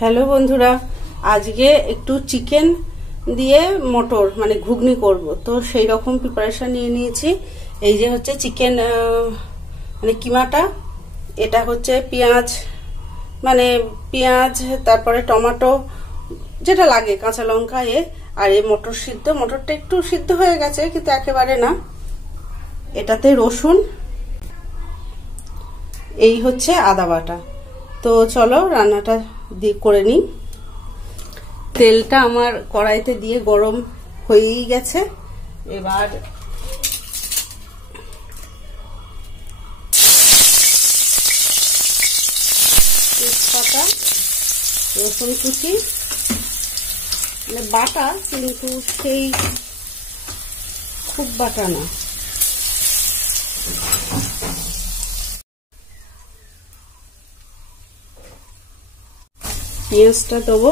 Hello বন্ধুরা, আজকে একটু চিকেন দিয়ে মটর মানে ঘুগনি করব। তো সেই রকম প্রিপারেশন নিয়ে নিয়েছি। এই যে হচ্ছে চিকেন মানে কিমাটা, এটা হচ্ছে পেঁয়াজ মানে পেঁয়াজ, তারপরে টমেটো যেটা লাগে, কাঁচা লঙ্কা, আর এই মটর সিদ্ধ। মটরটা একটু সিদ্ধ হয়ে গেছে কিন্তু একেবারে না। এটাতে রসুন, এই হচ্ছে আদা বাটা। তো চলো রান্নাটা করে নিই। তেলটা আমার কড়াইতে দিয়ে গরম হয়েই গেছে। এবার তেজপাতা, রসুন কুচি মানে বাটা, কিন্তু সেই খুব বাটা না। পেঁয়াজটা দেবো,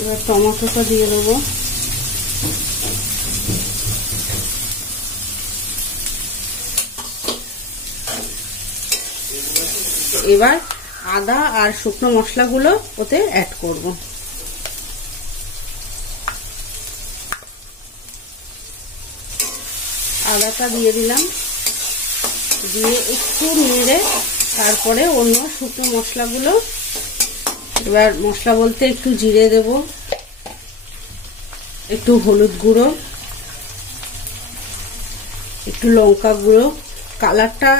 এবার টমেটোটা দিয়ে দেবো, এবার আদা আর শুকনো মশলাগুলো ওতে অ্যাড করব। আদাটা দিয়ে দিলাম, দিয়ে একটু নেড়ে তারপরে অন্য শুকনো মশলাগুলো। এবার মশলা বলতে একটু জিরে দেব, একটু হলুদ গুঁড়ো, একটু লঙ্কা গুঁড়ো, কালারটা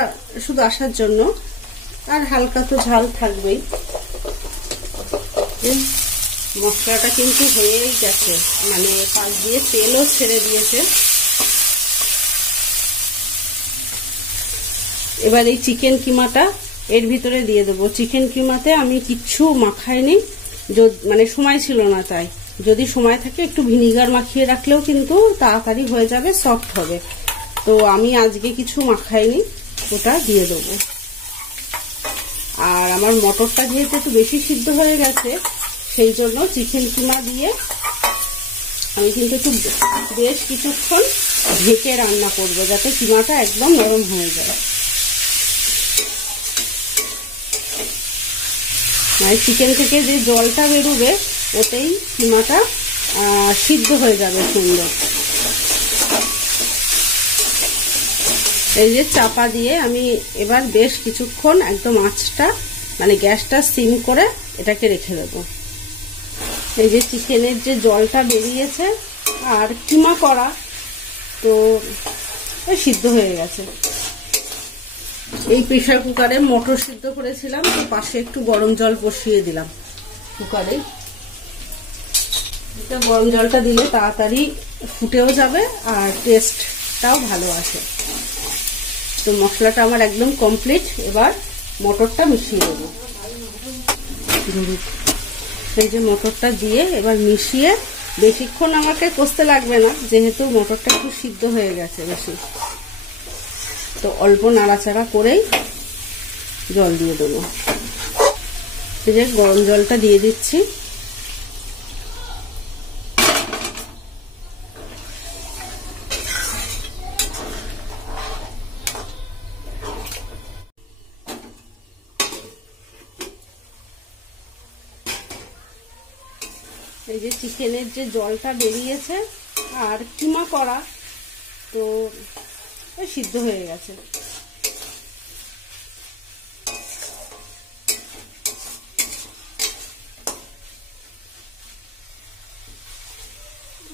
শুধু আসার জন্য, আর হালকা তো ঝাল থাকবেই। মশলাটা কিন্তু হয়েই গেছে, মানে পাশ দিয়ে তেলও ছেড়ে দিয়েছে। এবার এই চিকেন কিমাটা এর ভিতরে দিয়ে দেবো। চিকেন কিমাতে আমি কিচ্ছু মাখাইনি, মানে সময় ছিল না, তাই যদি সময় থাকে একটু ভিনিগার মাখিয়ে রাখলেও কিন্তু তাড়াতাড়ি হয়ে যাবে, সফট হবে। তো আমি আজকে কিছু মাখাইনি, ওটা দিয়ে দেবো। আর আমার মটরটা যেহেতু একটু বেশি সিদ্ধ হয়ে গেছে, সেই জন্য চিকেন কিমা দিয়ে আমি কিন্তু একটু বেশ কিছুক্ষণ ঢেকে রান্না করব, যাতে কিমাটা একদম নরম হয়ে যায়। মানে চিকেন থেকে যে জলটা বেরোবে ওতেই কিমাটা সিদ্ধ হয়ে যাবে সুন্দর। এই যে চাপা দিয়ে আমি এবার বেশ কিছুক্ষণ একদম আঁচটা মানে গ্যাসটা সিম করে এটাকে রেখে দেবো। এই যে চিকেনের যে জলটা বেরিয়েছে আর কিমা করা, তো সিদ্ধ হয়ে গেছে। এই প্রেসার কুকারে মটর সিদ্ধ করেছিলাম, তো পাশে একটু গরম জল বসিয়ে দিলাম কুকারে। এটা গরম জলটা দিলে তাড়াতাড়ি ফুটেও যাবে আর টেস্টটাও ভালো আসে। তো মশলাটা আমার একদম কমপ্লিট। এবার মটরটা মিশিয়ে দেবো। এই যে মটরটা দিয়ে এবার মিশিয়ে, বেশিক্ষণ আমাকে কষতে লাগবে না, যেহেতু মটরটা একটু সিদ্ধ হয়ে গেছে বেশি। তো অল্প নাড়াচাড়া করেই জল দিয়ে দেবো। এই যে গরম জলটা দিয়ে দিচ্ছি। এই যে চিকেনের যে জলটা বেরিয়েছে আর কিমা করা, তো সিদ্ধ হয়ে গেছে।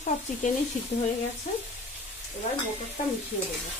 সব চিকেনই সিদ্ধ হয়ে গেছে। এবার মটরটা মিশিয়ে দেবো।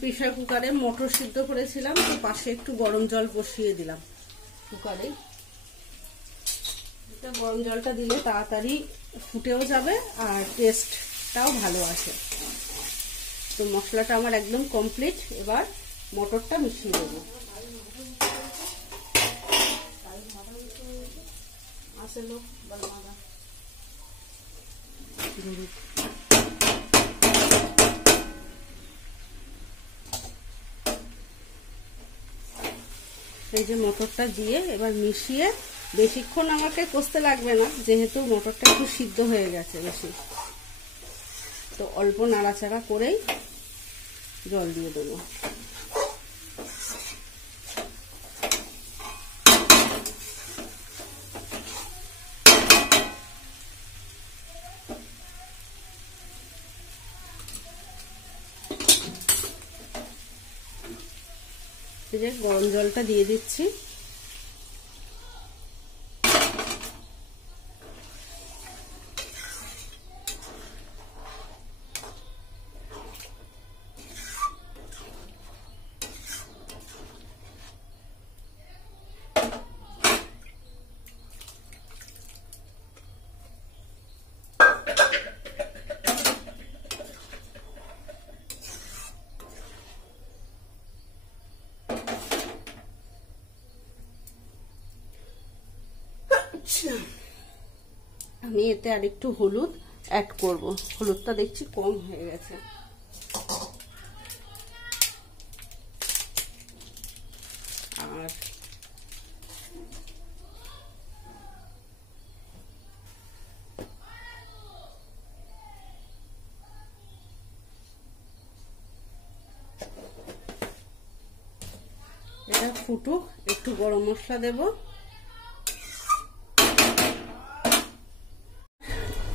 প্রেসার কুকারে মটর সিদ্ধ করেছিলাম, তো পাশে একটু গরম জল বসিয়ে দিলাম কুকারে। এটা গরম জলটা দিলে তাড়াতাড়ি ফুটেও যাবে আর টেস্টটাও ভালো আসে। তো মশলাটা আমার একদম কমপ্লিট। এবার মটরটা মিশিয়ে দেবো। এই যে মটরটা দিয়ে এবার মিশিয়ে, বেশিক্ষণ আমাকে কষতে লাগবে না যেহেতু মটরটা একটু সিদ্ধ হয়ে গেছে বেশি, তো অল্প নাড়াচাড়া করেই জল দিয়ে দেবো। এই যে গরম জলটা দিয়ে দিচ্ছি। আমি এতে আর একটু হলুদ অ্যাড করব। হলুদটা দেখছি কম হয়ে গেছে। আর এটা ফুটুক, একটু গরম মশলা দেব।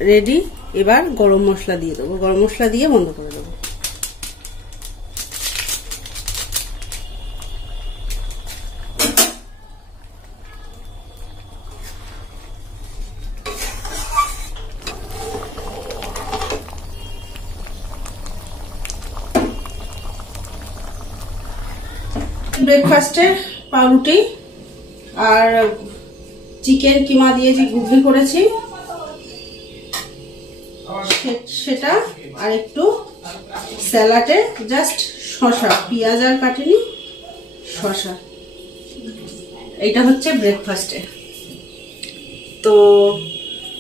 রেডি। এবার গরম মশলা দিয়ে দেবো। গরম মশলা দিয়ে বন্ধ করে দেবো। ব্রেকফাস্টে পাউরুটি আর চিকেন কিমা দিয়ে যে ঘুগনি করেছি সেটা, আর একটু স্যালাডে জাস্ট শসা, পেঁয়াজ আর কাটিনি, শসা। এইটা হচ্ছে ব্রেকফাস্টে। তো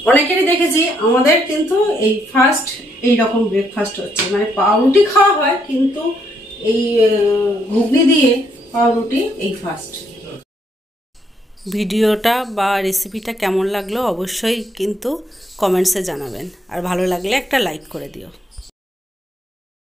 অনেকেরই দেখেছি, আমাদের কিন্তু এই ফার্স্ট এইরকম ব্রেকফাস্ট হচ্ছে, মানে পাউরুটি খাওয়া হয় কিন্তু এই ঘুগনি দিয়ে পাউরুটি এই ফার্স্ট। ভিডিওটা বা রেসিপিটা কেমন লাগলো অবশ্যই কিন্তু কমেন্টসে জানাবেন, আর ভালো লাগলে একটা লাইক করে দিও।